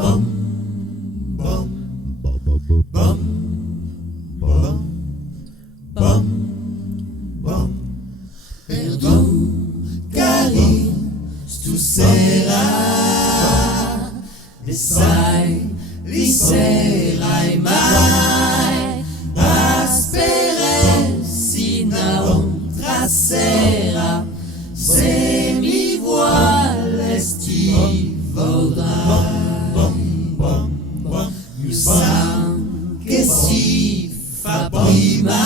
bom, bom, bom, bom, bom, bom. Perdu, cari, tu seras, desai, liserai mai, aspere, si não tracera, se mi voile estivodrai. Mi sang che si fa prima,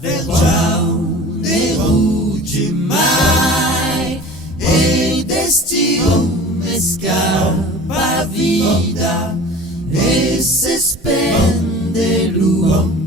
vergiau ne ruge mai, e il destino mi scappa vita e si spende lui.